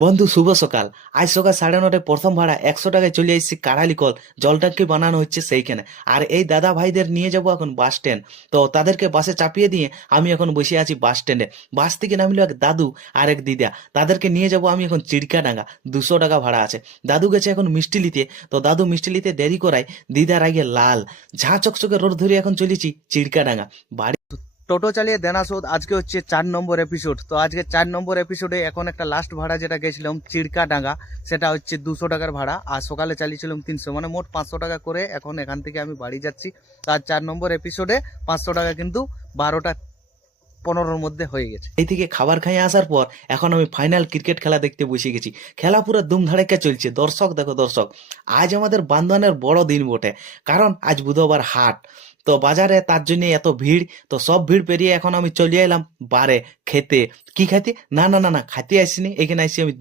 বন্ধু, শুভ সকাল। আজ সকাল সাড়ে নটায় প্রথম ভাড়া একশো টাকায় চলে এসেছি কাড়ালি কল। জল ট্যাঙ্কি বানানো হচ্ছে সেইখানে। আর এই দাদা ভাইদের নিয়ে যাব এখন বাস স্ট্যান্ড তো তাদেরকে বাসে চাপিয়ে দিয়ে আমি এখন বসে আছি বাস স্ট্যান্ডে বাস থেকে নামলো এক দাদু আর এক দিদা। তাদেরকে নিয়ে যাব আমি এখন চিড়কাডাঙ্গা দুশো টাকা ভাড়া আছে। দাদু গেছে এখন মিষ্টি নিতে। তো দাদু মিষ্টি নিতে দেরি করায় দিদার আগে লাল। ঝাঁ চকচকে রোড ধরে এখন চলেছি চিড়কাডাঙ্গা বাড়ি টোটো চালিয়ে দেনা আজকে হচ্ছে চার নম্বর এপিসোড তো আজকে চার নম্বর এপিসোডে এখন একটা লাস্ট ভাড়া যেটা গেছিলাম চিড়কা ডাঙ্গা সেটা হচ্ছে দুশো টাকার ভাড়া। আর সকালে চালিয়েছিলাম তিনশো মানে মোট পাঁচশো টাকা করে এখন এখান থেকে আমি বাড়ি যাচ্ছি। তার চার নম্বর এপিসোডে পাঁচশো টাকা কিন্তু বারোটা পনেরোর মধ্যে হয়ে গেছে। এই থেকে খাবার খাইয়ে আসার পর এখন আমি ফাইনাল ক্রিকেট খেলা দেখতে বসে গেছি। খেলা পুরো ধুমধাড়াক্কা চলছে, দর্শক দেখো দর্শক। আজ আমাদের বান্ধবানের বড় দিন বটে, কারণ আজ বুধবার হাট। তো বাজারে তার জন্য এত ভিড়, তো সব ভিড় পেরিয়ে এখন আমি চলে এলাম বারে খেতে। কি খাইতে? না না না না, খাইতে আসিনি, এখানে আসি আমি